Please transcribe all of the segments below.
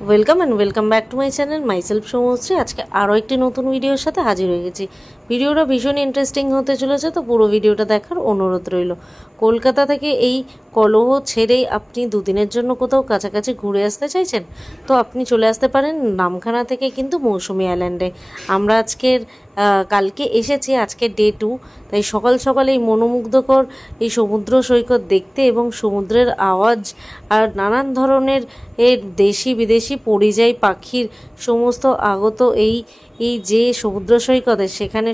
Welcome and welcome back to my channel myself Soumashree. আজকে আরও একটি নতুন ভিডিওর সাথে হাজির হয়ে গেছি। ভিডিওটা ভীষণ ইন্টারেস্টিং হতে চলেছে, তো পুরো ভিডিওটা দেখার অনুরোধ রইল। কলকাতা থেকে এই কলহ ছেড়েই আপনি দুদিনের জন্য কোথাও কাছাকাছি ঘুরে আসতে চাইছেন, তো আপনি চলে আসতে পারেন নামখানা থেকে কিন্তু মৌসুমী আইল্যান্ডে। আমরা কালকে এসেছি, আজকে ডে 2, তাই সকাল সকাল এই মনোমুগ্ধকর এই সমুদ্র সৈকত দেখতে এবং সমুদ্রের আওয়াজ আর নানান ধরনের দেশি বিদেশি পরিযায়ী পাখির সমস্ত আগত এই যে সমুদ্র সৈকতে, সেখানে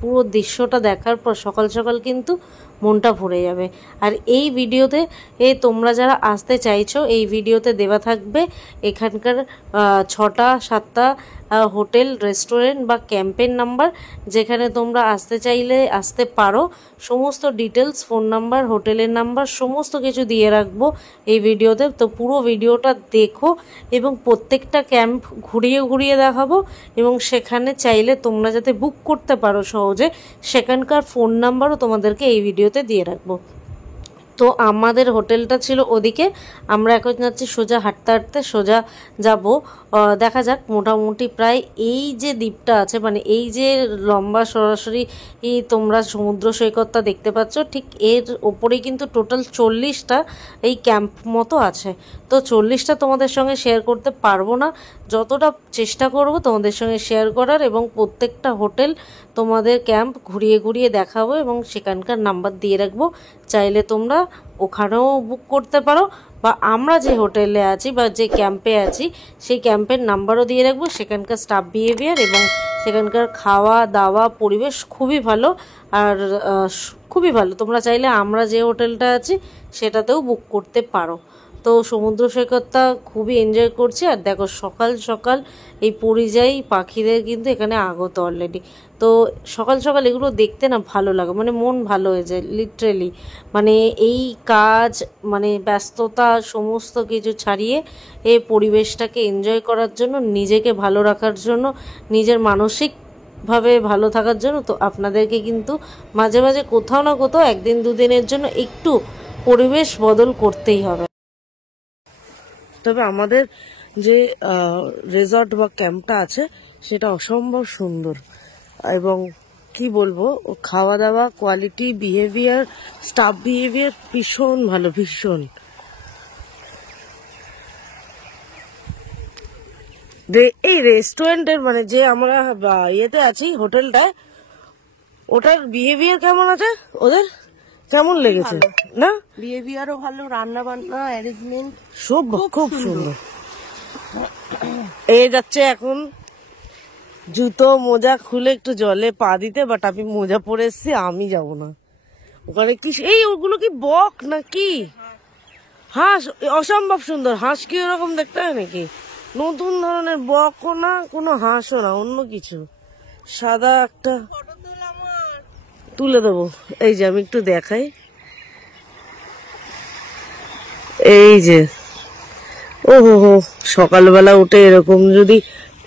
পুরো দৃশ্যটা দেখার পর সকাল সকাল কিন্তু মনটা ভরে যাবে। আর এই ভিডিওতে তোমরা যারা আসতে চাইছো, এই ভিডিওতে দেওয়া থাকবে এখানকার 6টা 7টা হোটেল, রেস্টুরেন্ট বা ক্যাম্পের নাম্বার, যেখানে তোমরা আসতে চাইলে আসতে পারো। সমস্ত ডিটেলস, ফোন নাম্বার, হোটেলের নাম্বার সমস্ত কিছু দিয়ে রাখবো এই ভিডিওতে। তো পুরো ভিডিওটা দেখো এবং প্রত্যেকটা ক্যাম্প ঘুরিয়ে ঘুরিয়ে দেখাবো, এবং সেখানে চাইলে তোমরা যাতে বুক করতে পারো সহজে, সেখানকার ফোন নাম্বারও তোমাদেরকে এই ভিডিওতে দিয়ে রাখবো। তো আমাদের হোটেলটা ছিল ওদিকে, আমরা এখন যাচ্ছি সোজা হাঁটতে হাঁটতে সোজা যাব। দেখা যাক, মোটামুটি প্রায় এই যে দ্বীপটা আছে, মানে এই যে লম্বা সরাসরি তোমরা সমুদ্র সৈকতটা দেখতে পাচ্ছ, ঠিক এর ওপরেই কিন্তু টোটাল 40টা এই ক্যাম্প মতো আছে। তো 40টা তোমাদের সঙ্গে শেয়ার করতে পারবো না, যতটা চেষ্টা করব তোমাদের সঙ্গে শেয়ার করার, এবং প্রত্যেকটা হোটেল তোমাদের ক্যাম্প ঘুরিয়ে ঘুরিয়ে দেখাবো এবং সেখানকার নাম্বার দিয়ে রাখবো। চাইলে তোমরা ওখানেও বুক করতে পারো, বা আমরা যে হোটেলে আছি বা যে ক্যাম্পে আছি সেই ক্যাম্পের নাম্বারও দিয়ে রাখবো। সেখানকার স্টাফ বিহেভিয়ার এবং সেখানকার খাওয়া দাওয়া পরিবেশ খুবই ভালো, আর খুবই ভালো। তোমরা চাইলে আমরা যে হোটেলটা আছি সেটাতেও বুক করতে পারো। তো সমুদ্র সৈকতটা খুবই এনজয় করছি। আর দেখো, সকাল সকাল এই পরিযায়ী পাখিদের কিন্তু এখানে আগত অলরেডি। তো সকাল সকাল এগুলো দেখতে না ভালো লাগে, মানে মন ভালো হয়ে যায় লিটারেলি। মানে এই কাজ, মানে ব্যস্ততা সমস্ত কিছু ছাড়িয়ে এই পরিবেশটাকে এনজয় করার জন্য, নিজেকে ভালো রাখার জন্য, নিজের মানসিকভাবে ভালো থাকার জন্য, তো আপনাদেরকে কিন্তু মাঝে মাঝে কোথাও না কোথাও একদিন দুদিনের জন্য একটু পরিবেশ বদল করতেই হবে। তবে আমাদের যে রিসর্ট বা ক্যাম্পটা আছে সেটা অসম্ভব সুন্দর, এবং কি বলবো, খাওয়া দাওয়া কোয়ালিটি, বিহেভিয়ার, স্টাফ বিহেভিয়ার ভীষণ ভালো, ভীষণ। এই রেস্টুরেন্টের, মানে যে আমরা ইয়েতে আছি হোটেলটায়, ওটার বিহেভিয়ার কেমন আছে, ওদের কেমন লেগেছে? না, বিহেভিয়ারও ভালো, রান্না বান্না অ্যারেঞ্জমেন্ট সব খুব সুন্দর। এ যাচ্ছে এখন জুতো মোজা খুলে একটু জলে পা দিতে, বাট আমি মোজা পরে এসছি, আমি যাব না ওখানে। কি ওগুলো কি বক নাকি হাঁস? অসম্ভব সুন্দর হাঁস। কি ওরকম দেখতে হয় নাকি? নতুন ধরনের বকও না, কোনো হাঁসও না, অন্য কিছু। সাদা একটা তুলে দেবো। এই যে আমি একটু দেখাই, এই যে ও হো, সকালবেলা উঠে এরকম যদি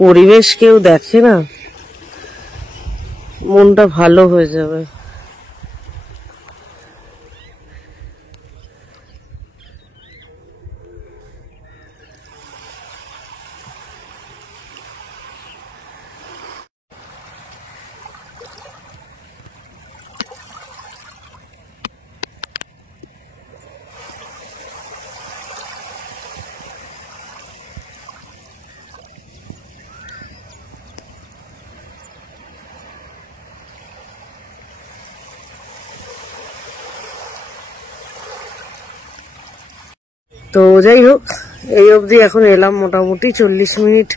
পরিবেশ কেউ দেখে না, মনটা ভালো হয়ে যাবে। তো যাই হোক, এই অবধি এখন এলাম। মোটামুটি 40 মিনিট,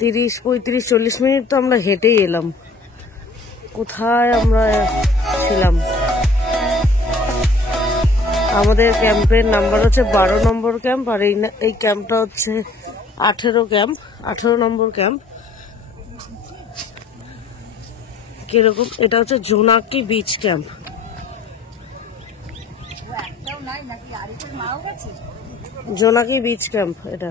35-40 মিনিট তো আমরা হেঁটেই এলাম। কোথায় আমরা ছিলাম? আমাদের ক্যাম্পের নাম্বার হচ্ছে 12 নম্বর ক্যাম্প, আর এই ক্যাম্পটা হচ্ছে 18 নম্বর ক্যাম্প। কিরকম? এটা হচ্ছে জোনাকি বিচ ক্যাম্প। জোনাকি বিচ ক্যাম্প এটা।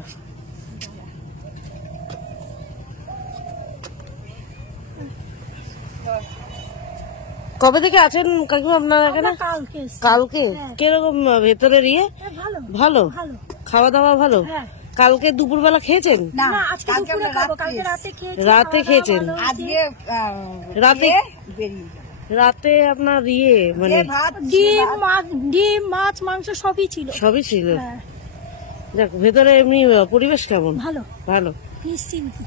কবে থেকে আছেন কাকিমা আপনারা এখানে? কালকে। কিরকম ভেতরের ইয়ে? ভালো। খাওয়া দাওয়া ভালো? কালকে দুপুরবেলা খেয়েছেন? না আজকে দুপুরে খাবো, কালকে রাতে খেয়েছি। রাতে খেয়েছেন? আজকে রাতে বেরিয়ে রাতে আপনার মানে ডিম মাছ মাংস সবই ছিল। সবই ছিল। দেখ ভেতরে এমনি পরিবেশ কেমন? ভালো ভালো। নিশ্চিন্ত।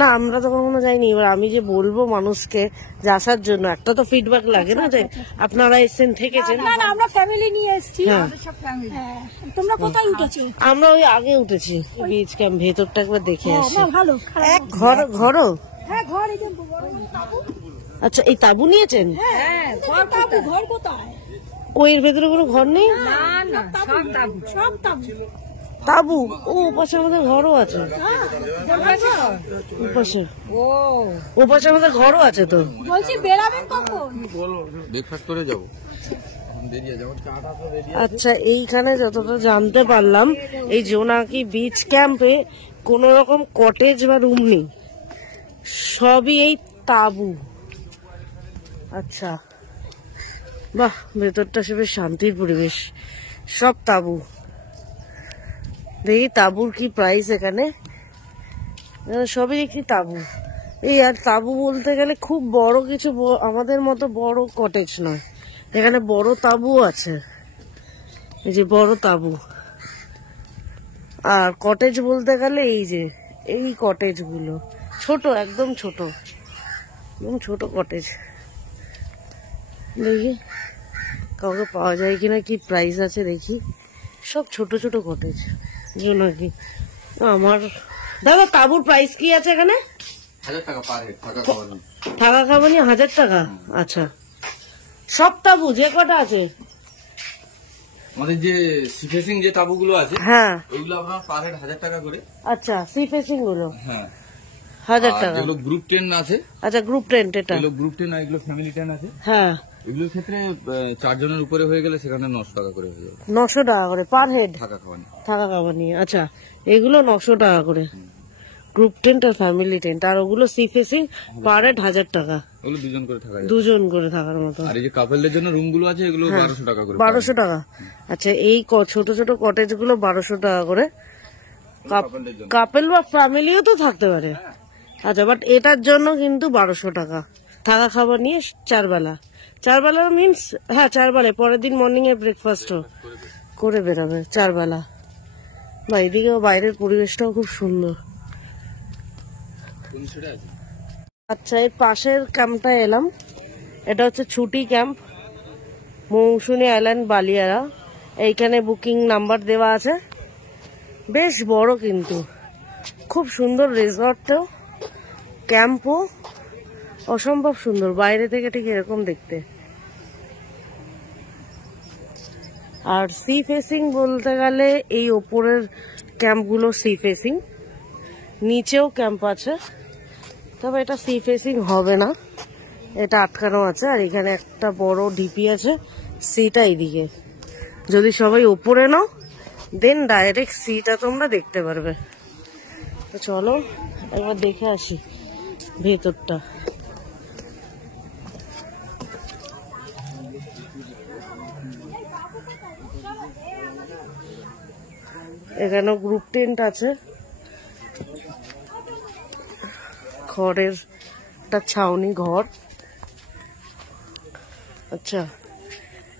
না আমরা তো কখনো যাইনি, এবার আমি যে বলবো মানুষকে যে আসার জন্য একটা তো ফিডব্যাক লাগে না, যে আপনারা এসেছেন থেকেছেন। না না আমরা ফ্যামিলি নিয়ে এসেছি। হ্যাঁ। তোমরা কোথায় উঠেছো? আমরা ওই আগে উঠেছি বিচ ক্যাম্প, ভেতরটা একবার দেখে আসি। ভালো ঘরও হ্যাঁ ঘর এই যে আচ্ছা এই তাবু নিয়েছেন? হ্যাঁ ঘর কোথায়? ওই ভেতরে কোনো ঘর নেই? না না সব তাবু তাবু ও পাশে আমাদের ঘরও আছে। ওপাশে আমাদের ঘরও আছে তো। বলছি বেরাবেন কখন? ব্রেকফাস্ট করে যাবো। আচ্ছা এইখানে যতটা জানতে পারলাম এই জোনাকি বিচ ক্যাম্পে কোন রকম কটেজ বা রুম নেই, সবই এই তাবু। আচ্ছা বাহ, ভেতরটা সে বেশ শান্তির পরিবেশ, সব তাবু। দেখি তাবুর কি প্রাইস এখানে। সবই দেখি তাবু। এই আর তাবু বলতে গেলে খুব বড় কিছু আমাদের মতো বড় কটেজ নয়, এখানে বড় তাবু আছে। এই যে বড় তাবু। আর কটেজ বলতে গেলে এই যে এই কটেজ গুলো ছোট, একদম ছোট, একদম ছোট কটেজ। দেখি কাউকে পাওয়া যায় কিনা, কি প্রাইস আছে দেখি। সব ছোট ছোট কটেজ জোনাকি। আমার দাদা তাবুর প্রাইস কি আছে এখানে? 1000 টাকা পার হেড থাকা খাওয়া নিয়ে। থাকা খাওয়া নিয়ে 1000 টাকা? আচ্ছা সব তাবু যে কটা আছে? আমাদের যে সি ফেসিং যে তাবুগুলো আছে, হ্যাঁ ওইগুলো আপনার পার হেড 1000 টাকা করে। আচ্ছা সি ফেসিং গুলো হ্যাঁ 1000 আর টাকা। যেগুলো গ্রুপ 10 আছে, আচ্ছা গ্রুপ টেন্ট এটা? এগুলো গ্রুপ 10 আর এগুলো ফ্যামিলি 10 আছে। হ্যাঁ এগুলোর ক্ষেত্রে 4 জনের উপরে হয়ে গেলে সেখানে 900 টাকা করে হয়ে যাবে 900 টাকা করে পার হেড থাকা খাওয়া নিয়ে। থাকা খাওয়া নিয়ে। আচ্ছা এগুলো 900 টাকা করে গ্রুপ টেন্ট আর ফ্যামিলি টেন্ট, আর ওগুলো সি ফেসিং পার হেড 1000 টাকা, ওগুলো দুজন করে থাকা যাবে। দুজন করে থাকার মতো। আর এই যে কাপলদের জন্য রুমগুলো আছে এগুলো 1200 টাকা করে। 1200 টাকা। আচ্ছা এই ছোট ছোট কটেজ গুলো 1200 টাকা করে। কাপলদের জন্য। কাপেল বা ফ্যামিলিও তো থাকতে পারে। আচ্ছা বাট এটার জন্য কিন্তু 1200 টাকা থাকা খাবার নিয়ে 4 বেলা। 4 বেলা মিনস হ্যাঁ 4 বেলা, পরের দিন মর্নিং এর ব্রেকফাস্টও করে বেরোবে 4 বেলা। বা এদিকেও বাইরের পরিবেশটাও খুব সুন্দর। আচ্ছা এর পাশের ক্যাম্পটা এলাম, এটা হচ্ছে ছুটি ক্যাম্প, মৌসুমী আইল্যান্ড বালিয়ারা। এইখানে বুকিং নাম্বার দেওয়া আছে, বেশ বড় কিন্তু খুব সুন্দর রিসর্টটাও, ক্যাম্পও অসম্ভব সুন্দর, বাইরে থেকে ঠিক এরকম দেখতে। আর সি ফেসিং বলতে গেলে এই ওপরের ক্যাম্পগুলো সি ফেসিং, নিচেও ক্যাম্প আছে, তবে এটা সি ফেসিং হবে না, এটা আটকানো আছে। আর এখানে একটা বড় ঢিপি আছে, সিটা এইদিকে। যদি সবাই ওপরে নাও দেন ডাইরেক্ট সিটা তোমরা দেখতে পারবে। তো চলো একবার দেখে আসি ভেতরটা। এখানেও গ্রুপ টেন্ট আছে, খড়ের একটা ছাউনি ঘর। আচ্ছা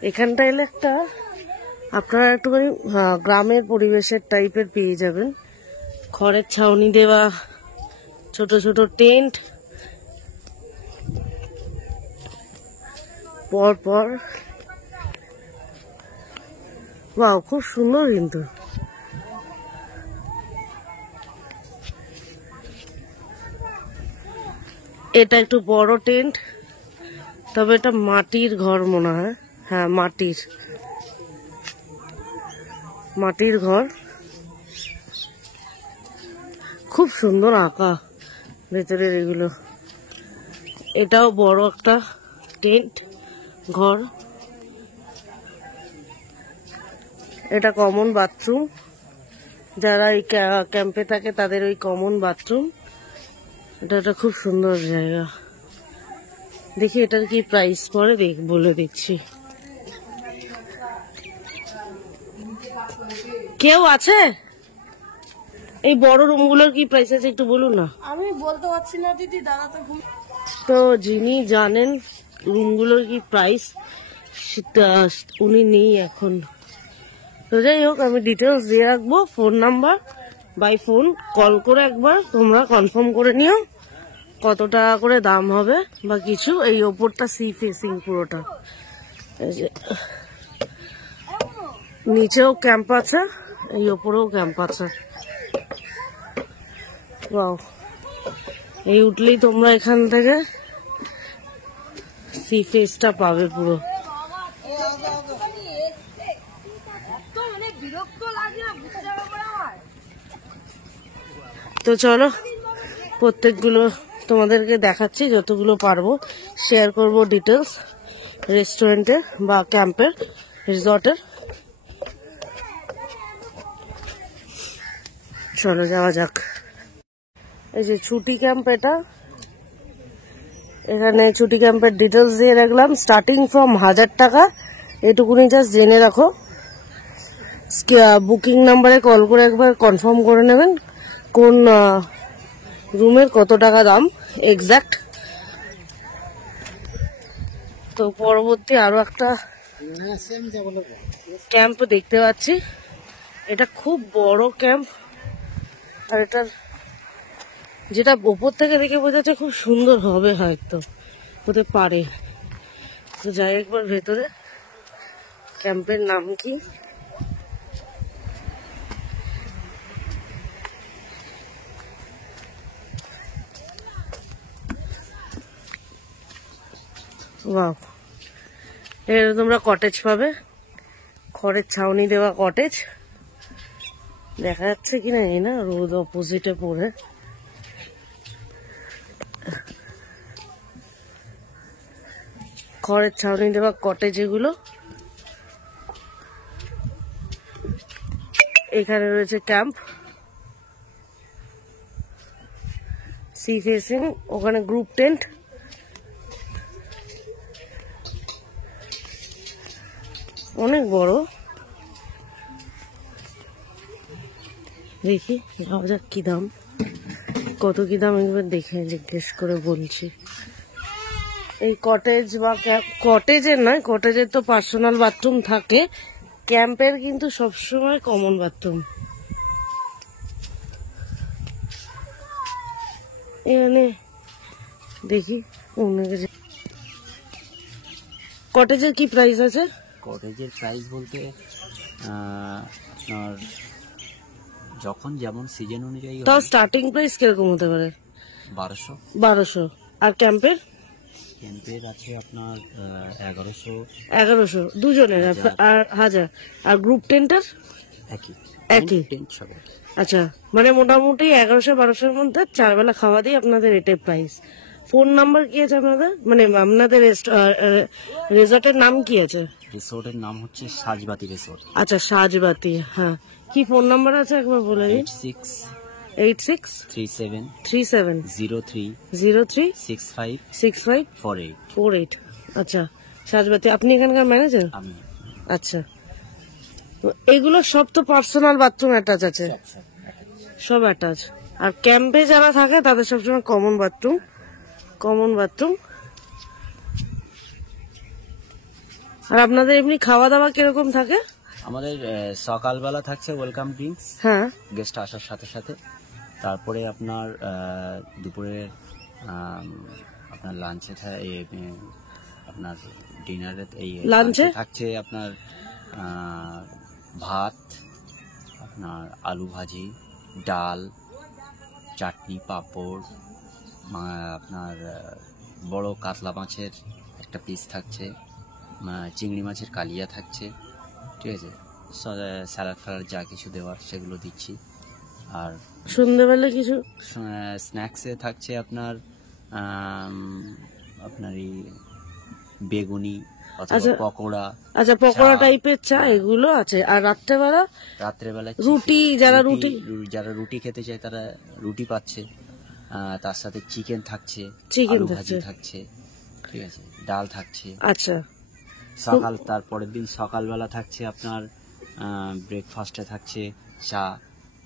এখানটা এলে একটা আপনারা একটুখানি গ্রামের পরিবেশের টাইপের পেয়ে যাবেন, খড়ের ছাউনি দেওয়া, ছোট ছোট টেন্ট, পর পর। বাহ খুব সুন্দর কিন্তু। এটা একটু বড় টেন্ট, তবে এটা মাটির ঘর মনে হয়, হ্যাঁ মাটির ঘর, খুব সুন্দর আঁকা ভেতরের এগুলো। এটাও বড় একটা টেন্ট ঘর। এটা কমন বাথরুম, যারা এই ক্যাম্পে থাকে তাদের ওই কমন বাথরুম। এটা একটা খুব সুন্দর জায়গা। দেখি এটার কি প্রাইস পড়ে বলে দিচ্ছি। কেউ আছে এই বড় রুমগুলোর কি প্রাইস আছে একটু বলুন না। আমি বলতে পারছি না দিদি, দাদা তো ঘুম। তো যিনি জানেন রুমগুলোর কি প্রাইস সেটা উনি নেই এখন। তো যাই হোক, আমি ডিটেলস দিয়ে রাখবো, phone number, by phone call করে একবার তোমরা কনফার্ম করে নিও কত টাকা করে দাম হবে বা কিছু। এই ওপরটা সি ফেসিং পুরোটা, এই যে নিচেও ক্যাম্প আছে, এই ওপরেও ক্যাম্প আছে। ওয়াও, এই উঠলেই তোমরা এখান থেকে সি ফেসটা পাবে পুরো। তো চলো প্রত্যেকগুলো তোমাদেরকে দেখাচ্ছি, যতগুলো পারবো শেয়ার করব ডিটেলস রেস্টুরেন্টের বা ক্যাম্পের, রিসর্টের। চলো যাওয়া যাক। এই যে ছুটি ক্যাম্প, এটা এখানে ছুটি ক্যাম্পের ডিটেলস দিয়ে রাখলাম। স্টার্টিং ফ্রম 1000 টাকা, এটুকুনি জাস্ট জেনে রাখো। বুকিং নাম্বারে কল করে একবার কনফার্ম করে নেবেন কোন রুমের কত টাকা দাম এক্সাক্ট। তো পরবর্তী আরো একটা ক্যাম্প দেখতে পাচ্ছি, এটা খুব বড় ক্যাম্প, আর এটার যেটা ওপর থেকে দেখে বোঝা যাচ্ছে খুব সুন্দর হবে, হয়তো হতে পারে। তো যাই একবার ভেতরে, ক্যাম্পের নাম কি, ওয়াও, এখানে তোমরা কটেজ পাবে, খড়ের ছাউনি দেওয়া কটেজ। দেখা যাচ্ছে কিনা এই না, রোদ অপোজিটে পড়ে। খড়ের ছাউনি দেওয়া কটেজ এগুলো। এখানে রয়েছে ক্যাম্প, সি ফেসিং, ওখানে গ্রুপ টেন্ট। অনেক বড়। দেখি যাওয়া যাক, কি দাম, কত কি দাম একবার দেখে জিজ্ঞেস করে বলছি। এই কটেজ বা কটেজের নয়, কটেজের তো পার্সোনাল বাথরুম থাকে, ক্যাম্পের কিন্তু সবসময় কমন বাথরুম। এখানে দেখি কটেজের কি প্রাইস আছে। কটেজের প্রাইস বলতে আপনার যখন যেমন সিজন অনুযায়ী তাও স্টার্টিং প্রাইস কিরকম হতে পারে? 1200। আর ক্যাম্পের? ক্যাম্পের আছে আপনার 1100 দুজনের, আর 1000। আর গ্রুপ টেন্টার একই। আচ্ছা, মানে মোটামুটি 1100-1200-র মধ্যে 4 বেলা খাওয়া দিয়ে আপনাদের এটাই প্রাইস। ফোন নাম্বার কি আছে আপনাদের, মানে আপনাদের রিসর্টের নাম কি আছে? রিসোর্টের নাম হচ্ছে সাজবাতি রিসোর্ট। আচ্ছা, সাজবাতি। হ্যাঁ, কি ফোন নাম্বার আছে একবার বলে দিন। 8637 03 65 আচ্ছা, সাজবাতি। আপনি এখানকার ম্যানেজার? আমি। আচ্ছা, এগুলো সব তো পার্সোনাল বাথরুম অ্যাটাচ আছে, সব অ্যাটাচ। আর ক্যাম্পে যারা থাকে তাদের সবসময় কমন বাথরুম। আর আপনাদের এমনি খাওয়া দাওয়া কিরকম থাকে? আমাদের সকালবেলা থাকছে ওয়েলকাম ড্রিঙ্কস, হ্যাঁ, গেস্ট আসার সাথে সাথে। তারপরে আপনার দুপুরে আপনার লাঞ্চে আপনার ডিনারে এই লাঞ্চে থাকছে আপনার ভাত, আপনার আলু ভাজি, ডাল, চাটনি, পাঁপড়, আপনার বড় কাতলা মাছের একটা পিস থাকছে, চিংড়ি মাছের কালিয়া থাকছে, ঠিক আছে, স্যালাড ফ্যালাড যা কিছু দেওয়ার সেগুলো দিচ্ছি। আর সন্ধ্যেবেলা কিছু স্ন্যাক্সে থাকছে আপনার এই বেগুনি অথবা পকোড়া। আচ্ছা, পকোড়া টাইপের চা এগুলো আছে। আর রাত্রেবেলা রুটি, যারা রুটি খেতে চায় তারা রুটি পাচ্ছে, তার সাথে চিকেন থাকছে, আলু ভাজি থাকছে, ঠিক আছে, ডাল থাকছে। আচ্ছা, তারপরের দিন সকালবেলা থাকছে আপনার ব্রেকফাস্টে থাকছে চা,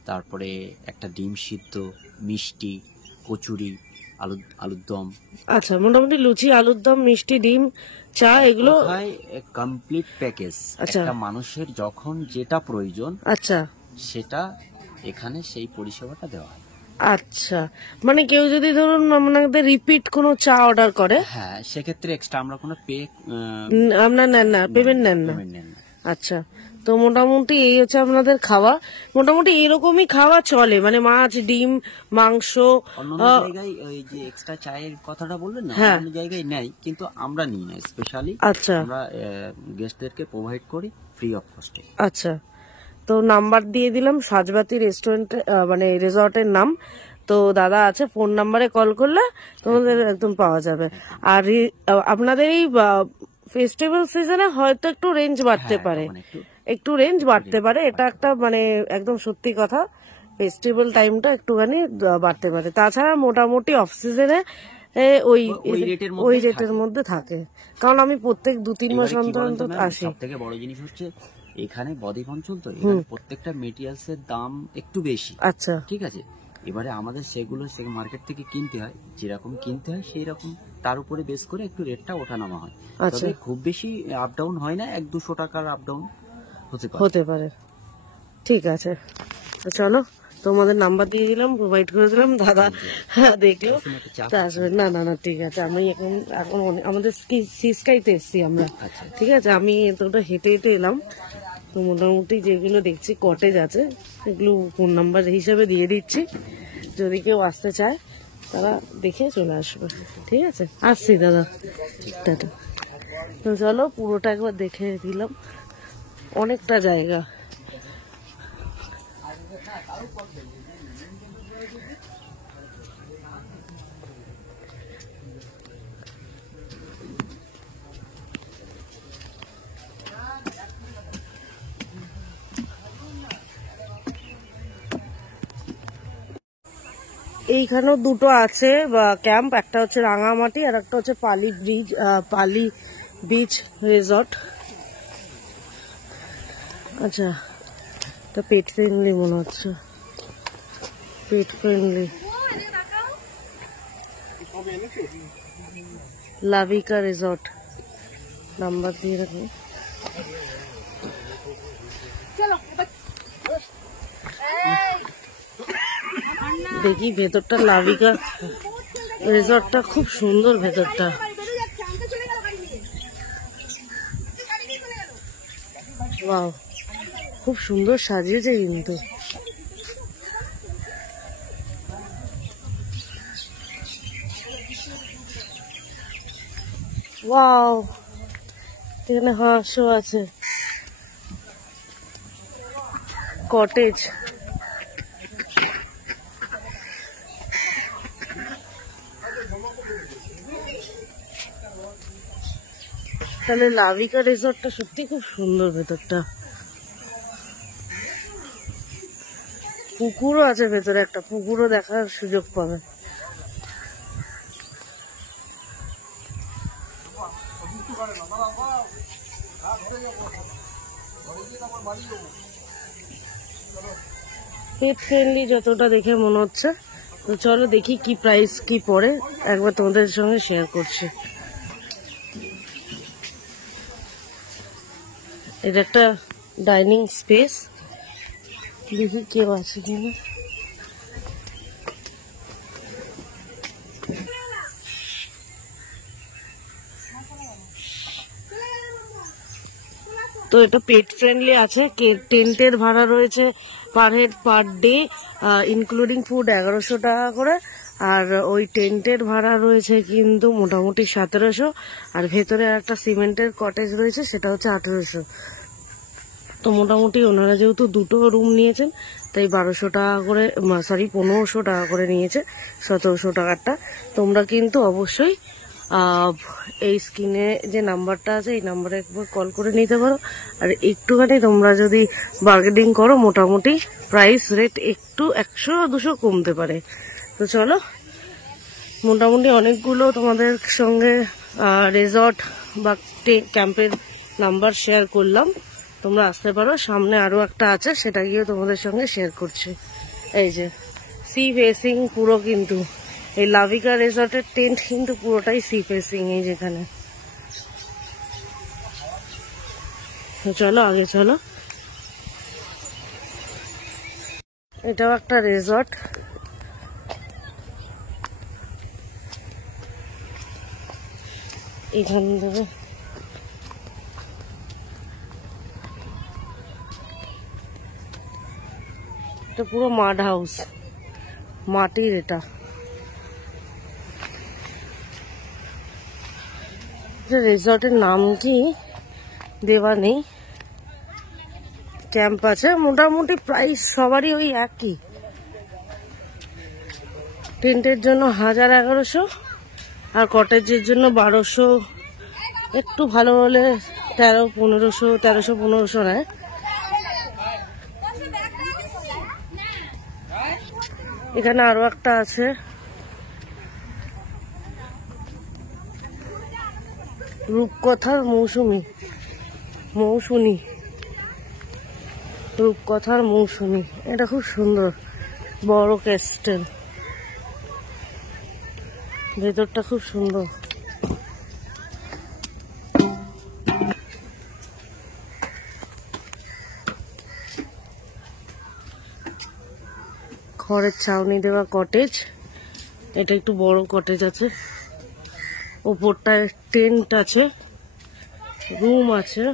তারপরে একটা ডিম সিদ্ধ, মিষ্টি, কচুরি, আলুর দম। আচ্ছা, মোটামুটি লুচি, আলুর দম, মিষ্টি, ডিম, চা, এগুলো কমপ্লিট প্যাকেজ। আচ্ছা। একটা মানুষের যখন যেটা প্রয়োজন আচ্ছা সেটা এখানে সেই পরিষেবাটা দেওয়া হয়। আচ্ছা, মানে কেউ যদি ধরুন আমাদের রিপিট কোনো চা অর্ডার করে, হ্যাঁ, সেক্ষেত্রে এক্সট্রা আমরা কোনো আপনার নেন না, পেমেন্ট নেন না? আচ্ছা, তো মোটামুটি এই হচ্ছে আপনাদের খাওয়া। মোটামুটি এরকমই খাওয়া চলে, মানে মাছ, ডিম, মাংস। অন্য জায়গায় ওই যে এক্সট্রা চায়ের কথাটা বললেন না, অন্য জায়গায় নেই, কিন্তু আমরা নিই না স্পেশালি। আচ্ছা, আমরা গেস্টদেরকে প্রোভাইড করি ফ্রি অফ কস্টে। আচ্ছা, তো নাম্বার দিয়ে দিলাম, সাজবাতি রেস্টুরেন্ট মানে রিসর্টের নাম। তো দাদা আছে, ফোন নাম্বারে কল করলে তোমাদের একদম পাওয়া যাবে। আর আপনাদের এই ফেস্টিভ্যাল সিজনে হয়তো একটু রেঞ্জ বাড়তে পারে, একটু রেঞ্জ বাড়তে পারে, এটা একটা মানে একদম সত্যি কথা। ফেস্টিভ্যাল টাইমটা একটুখানি বাড়তে পারে, তাছাড়া মোটামুটি অফ সিজনে ওই রেটের মধ্যে থাকে। কারণ আমি প্রত্যেক 2-3 মাস অন্তর অন্তর আসি। সব থেকে বড় জিনিস হচ্ছে এখানে বদ্বীপ অঞ্চল, তো এখানে প্রত্যেকটা মেটেরিয়ালস এর দাম একটু বেশি। আচ্ছা, ঠিক আছে, এবারে আমাদের সেগুলো মার্কেট থেকে কিনতে হয়, যেরকম কিনতে হয় সেই রকম তার উপরে বেস করে একটু রেটটা ওঠানামা হয়। তবে খুব বেশি আপ ডাউন হয় না, 1-200 টাকার আপ ডাউন হতে পারে। ঠিক আছে, তো চলো, তোমাদের নাম্বার দিয়ে দিলাম, প্রোভাইড করে দিলাম, দাদা দেখলো আসবে। না না না, ঠিক আছে, আমি এখন আমাদের সিস্কাইতে এসছি আমরা। ঠিক আছে, আমি এতটা হেঁটে হেঁটে এলাম, তো মোটামুটি যেগুলো দেখছি কটেজ আছে সেগুলো ফোন নাম্বার হিসেবে দিয়ে দিচ্ছি, যদি কেউ আসতে চায় তারা দেখে চলে আসবে। ঠিক আছে, আসছি দাদা, টাটা। তো চলো, পুরোটা একবার দেখে দিলাম, অনেকটা জায়গা। এইখানেও দুটো আছে ক্যাম্প, একটা হচ্ছে রাঙামাটি আর একটা হচ্ছে পালি বিচ রিসর্ট। আচ্ছা, তা পেট ফ্রেন্ডলি মনে হচ্ছে, পেট ফ্রেন্ডলি। লাভিকা রিসর্ট নাম্বার দিয়ে রাখি। দেখি ভেতরটা, লাভিকা রিসর্টটা খুব সুন্দর, ভেতরটা ওয়াও, খুব সুন্দর সাজিয়েছে কিন্তু। ওয়াও, এখানে হাঁসও আছে, কটেজ। তাহলে লাভিকা রিসর্টটা সত্যি খুব সুন্দর, ভেতরটা পুকুরও আছে, ভেতরে একটা পুকুরও দেখার সুযোগ পাবে। পেট ফ্রেন্ডলি যতটা দেখে মনে হচ্ছে। তো চলো দেখি কি প্রাইস কি পড়ে, একবার তোমাদের সঙ্গে শেয়ার করছি। এটা একটা ডাইনিং স্পেস, দেখি কেউ আছে কিনা। তো এটা পেট ফ্রেন্ডলি আছে, টেন্টের ভাড়া রয়েছে per head per day including food 1100 টাকা করে, আর ওই টেন্টের ভাড়া রয়েছে কিন্তু মোটামুটি 1700, আর ভেতরে একটা সিমেন্টের কটেজ রয়েছে সেটা হচ্ছে 1800। তো মোটামুটি ওনারা যেহেতু দুটো রুম নিয়েছেন তাই 1200 টাকা করে, 1500 টাকা করে নিয়েছে, 1700 টাকারটা। তোমরা কিন্তু অবশ্যই এই স্ক্রিনে যে নাম্বারটা আছে এই নাম্বারে একবার কল করে নিতে পারো। আর একটুখানি তোমরা যদি বার্গেনিং করো মোটামুটি প্রাইস রেট একটু 100-200 কমতে পারে। তো চলো, মোটামুটি অনেকগুলো তোমাদের সঙ্গে রিসর্ট বা ক্যাম্পের নাম্বার শেয়ার করলাম। তোমরা আসতে পারো। সামনে আরো একটা আছে, সেটা গিয়ে তোমাদের সঙ্গে শেয়ার করছি। এই যে সি ফেসিং পুরো, কিন্তু এই লাভিকা রিসর্টের টেন্ট কিন্তু পুরোটাই সি ফেসিং। এই যেখানে চলো আগে চলো। এটাও একটা রিসর্ট। এখান থেকে এটা পুরো মাড হাউস, মাটির। এটা রিসর্টের নাম কি দেওয়া নেই। ক্যাম্প আছে, মোটামুটি প্রাইস সবারই ওই একই। টেন্টের জন্য 1100, আর কটেজের জন্য 1200, একটু ভালো হলে 1300-1500 নেয়। এখানে আরো একটা আছে, রূপকথার মৌসুমী, রূপকথার মৌসুমী। এটা খুব সুন্দর, বড় ক্যাস্টেল, ভেতরটা খুব সুন্দর। খড়ের ছাউনি দেওয়া কটেজ। এটা একটু বড় কটেজ আছে, ওপরটায় টেন্ট আছে, রুম আছে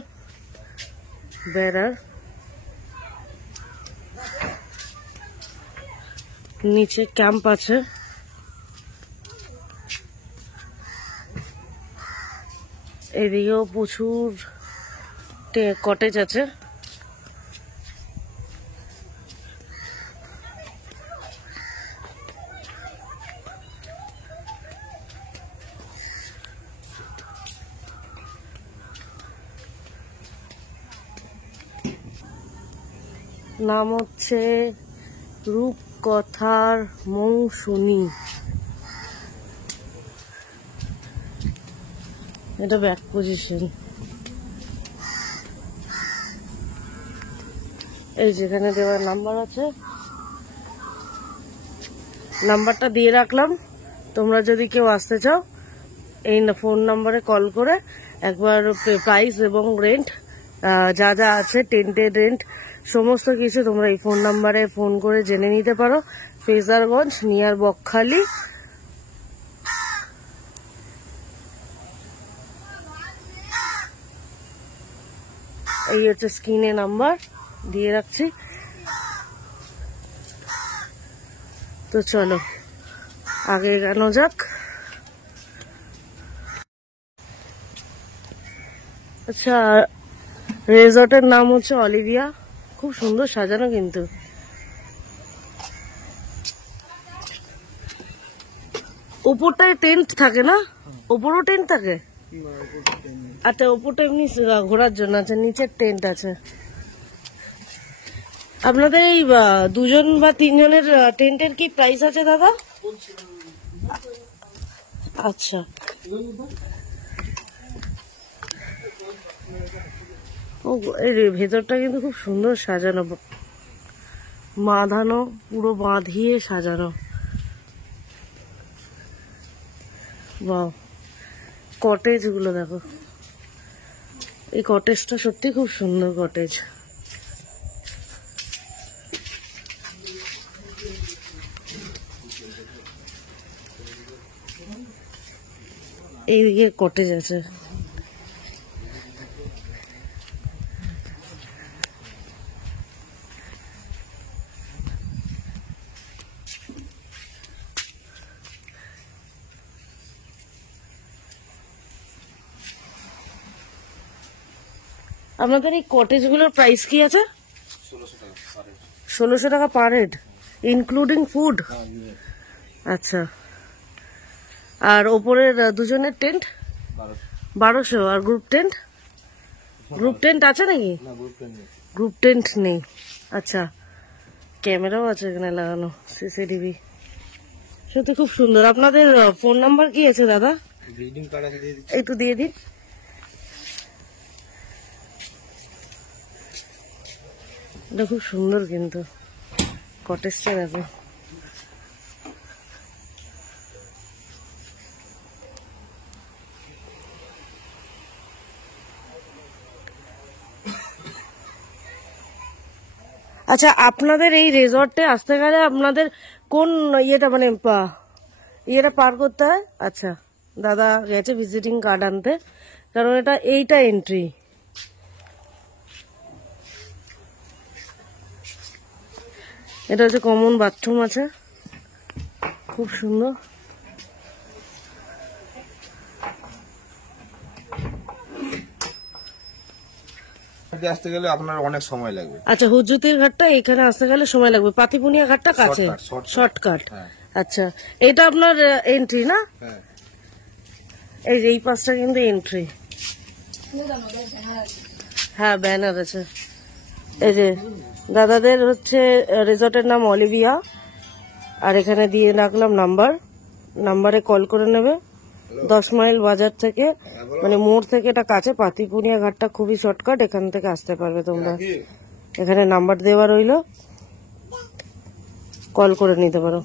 বেড়ার, নিচে ক্যাম্প আছে। এদিকেও প্রচুর কটেজ আছে। নাম হচ্ছে রূপকথার মৌসুমী। এটা ব্যাক পজিশন। এই যেখানে দেওয়ার নাম্বার আছে, নাম্বারটা দিয়ে রাখলাম। তোমরা যদি কেউ আসতে চাও এই ফোন নাম্বারে কল করে একবার প্রাইস এবং রেন্ট যা যা আছে, টেন্টের রেন্ট সমস্ত কিছু তোমরা এই ফোন নাম্বারে ফোন করে জেনে নিতে পারো। ফ্রেজারগঞ্জ, নিয়ার বকখালি। এই হচ্ছে স্ক্রিনে নাম্বার দিয়ে রাখছি। তো চলো আগে এগানো যাক। আচ্ছা, রিসর্টের নাম হচ্ছে অলিভিয়া। খুব সুন্দর সাজানো, কিন্তু উপরটায় টেন্ট থাকে না? উপরও টেন্ট থাকে? আচ্ছা, উপরটা এমনি ঘোরার জন্য আছে, নিচের টেন্ট আছে। আপনাদের এই 2 বা 3 জনের টেন্টের কি প্রাইস আছে দাদা? আচ্ছা, ও এই ভেতরটা কিন্তু খুব সুন্দর সাজানো, বাঁধানো, পুরো বাঁধিয়ে সাজানো। বাহ, কটেজ গুলো দেখো। এই কটেজটা সত্যি খুব সুন্দর কটেজ। এইদিকে কটেজ আছে। আপনাদের এই কটেজ গুলোর প্রাইস কি আছে? 1600 টাকা পার হেড, ইনক্লুডিং ফুড? আচ্ছা, আর ওপরের 2 জনের টেন্ট 1200, আর গ্রুপ টেন্ট? গ্রুপ টেন্ট আছে নাকি? গ্রুপ টেন্ট নেই। আচ্ছা, ক্যামেরাও আছে এখানে লাগানো, সিসিটিভি। সত্যি খুব সুন্দর। আপনাদের ফোন নাম্বার কি আছে দাদা? একটু দিয়ে দিন। এটা খুব সুন্দর কিন্তু কটেজটা দেখো। আচ্ছা, আপনাদের এই রিসর্টে আসতে গেলে আপনাদের কোন ইয়েটা মানে ইয়েটা পার করতে হয়? আচ্ছা, দাদা গেছে ভিজিটিং কার্ড আনতে, কারণ এইটা এন্ট্রি। এটা হচ্ছে কমন বাথরুম আছে, খুব সুন্দর। আসতে গেলে আপনার অনেক সময় লাগবে। আচ্ছা, হুজুতির ঘাটটা এখানে আসতে গেলে সময় লাগবে, পাতিপুনিয়া ঘাটটা কাছে, শর্টকাট। আচ্ছা, এটা আপনার এন্ট্রি না? এই যে এই পাশটা কিন্তু এন্ট্রি। হ্যাঁ, ব্যানার আছে। এই যে দাদাদের হচ্ছে রিসর্টের নাম অলিভিয়া, আর এখানে দিয়ে রাখলাম নাম্বারে কল করে নেবে। 10 মাইল বাজার থেকে, মানে মোড় থেকে এটা কাছে, পাতিপুনিয়া ঘাটটা খুবই শর্টকাট, এখান থেকে আসতে পারবে তোমরা। এখানে নাম্বার দেওয়া রইল, কল করে নিতে পারো।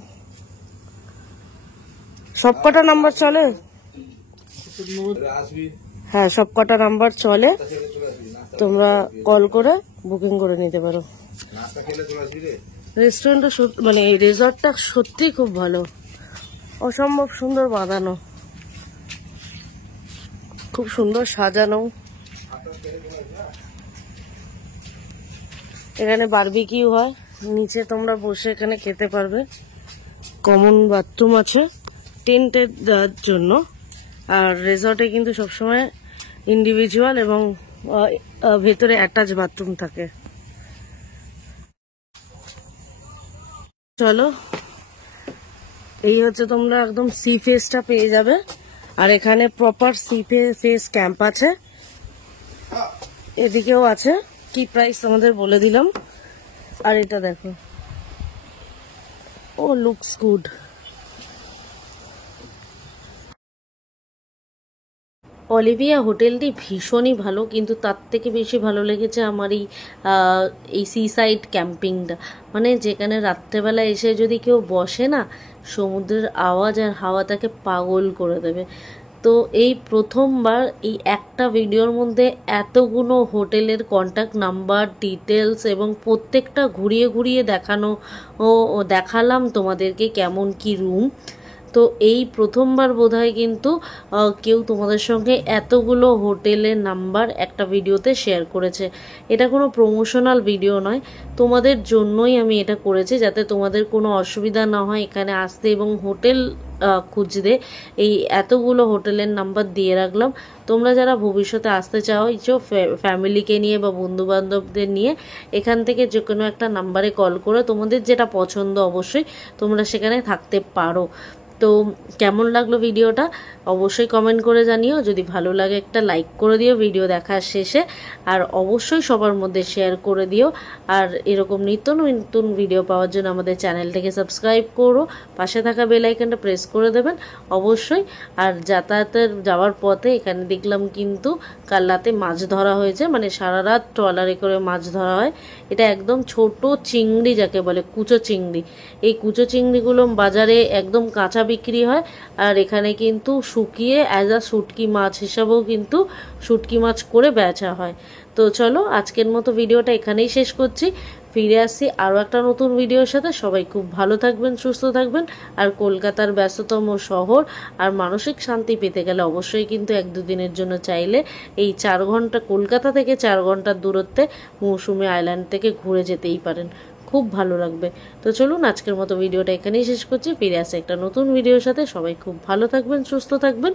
সবকটা নাম্বার চলে? হ্যাঁ, সবকটা নাম্বার চলে, তোমরা কল করে বুকিং করে নিতে পারো। রেস্টুরেন্টটা মানে এই রিসর্টটা সত্যি খুব ভালো, অসম্ভব সুন্দর বাঁধানো, খুব সুন্দর সাজানো। এখানে বারবিকিউ হয়, নিচে তোমরা বসে এখানে খেতে পারবে। কমন বাথরুম আছে টেন্টের জন্য, আর রিসর্টে কিন্তু সবসময় ইন্ডিভিজুয়াল এবং ভেতরে অ্যাটাচ বাথরুম থাকে। চলো, এই হচ্ছে তোমরা একদম সি ফেসটা পেয়ে যাবে, আর এখানে প্রপার সি ফেস ক্যাম্প আছে, এদিকেও আছে। কি প্রাইস আমাদের বলে দিলাম। আর এটা দেখো, ও লুকস গুড। অলিভিয়া হোটেলটি ভীষণই ভালো, কিন্তু তার থেকে বেশি ভালো লেগেছে আমার এই সি সাইড ক্যাম্পিংটা, মানে যেখানে রাত্রেবেলা এসে যদি কেউ বসে না, সমুদ্রের আওয়াজ আর হাওয়া তাকে পাগল করে দেবে। তো এই প্রথমবার এই একটা ভিডিওর মধ্যে এতগুলো হোটেলের কন্ট্যাক্ট নাম্বার, ডিটেলস এবং প্রত্যেকটা ঘুরিয়ে ঘুরিয়ে দেখালাম তোমাদেরকে কেমন কি রুম। তো এই প্রথমবার বোধহয় কিন্তু কেউ তোমাদের সঙ্গে এতগুলো হোটেলের নাম্বার একটা ভিডিওতে শেয়ার করেছে। এটা কোনো প্রমোশনাল ভিডিও নয়, তোমাদের জন্যই আমি এটা করেছি, যাতে তোমাদের কোনো অসুবিধা না হয় এখানে আসতে এবং হোটেল খুঁজতে। এই এতগুলো হোটেলের নাম্বার দিয়ে রাখলাম, তোমরা যারা ভবিষ্যতে আসতে চাইছো ফ্যামিলিকে নিয়ে বা বন্ধুবান্ধবদের নিয়ে, এখান থেকে যে কোনো একটা নাম্বারে কল করে তোমাদের যেটা পছন্দ অবশ্যই তোমরা সেখানে থাকতে পারো। তো কেমন লাগলো ভিডিওটা অবশ্যই কমেন্ট করে জানিও, যদি ভালো লাগে একটা লাইক করে দিও ভিডিও দেখার শেষে, আর অবশ্যই সবার মধ্যে শেয়ার করে দিও। আর এরকম নিত্য নতুন ভিডিও পাওয়ার জন্য আমাদের চ্যানেলটাকে সাবস্ক্রাইব করো, পাশে থাকা বেল আইকনটা প্রেস করে দেবেন অবশ্যই। আর যাতায়াতের যাওয়ার পথে এখানে দেখলাম কিন্তু কাল রাতে মাছ ধরা হয়েছে, মানে সারা রাত ট্রলারে করে মাছ ধরা হয়। এটা একদম ছোট চিংড়ি যাকে বলে, কুচো চিংড়ি। এই কুচো চিংড়িগুলো বাজারে একদম কাঁচা বিক্রি হয়, আর এখানে কিন্তু শুকিয়ে অ্যাজ আ শুটকি মাছ হিসাবেও কিন্তু শুটকি মাছ করে বেচা হয়। তো চলো, আজকের মতো ভিডিওটা এখানেই শেষ করছি, ফিরে আসছি আরও একটা নতুন ভিডিওর সাথে। সবাই খুব ভালো থাকবেন, সুস্থ থাকবেন। আর কলকাতার ব্যস্ততম শহর আর মানসিক শান্তি পেতে গেলে অবশ্যই কিন্তু 1-2 দিনের জন্য চাইলে এই 4 ঘন্টা, কলকাতা থেকে 4 ঘন্টার দূরত্বে মৌসুমী আইল্যান্ড থেকে ঘুরে যেতেই পারেন, খুব ভালো লাগবে। তো চলুন, আজকের মতো ভিডিওটা এখানেই শেষ করছি, ফিরে আসে একটা নতুন ভিডিওর সাথে। সবাই খুব ভালো থাকবেন, সুস্থ থাকবেন।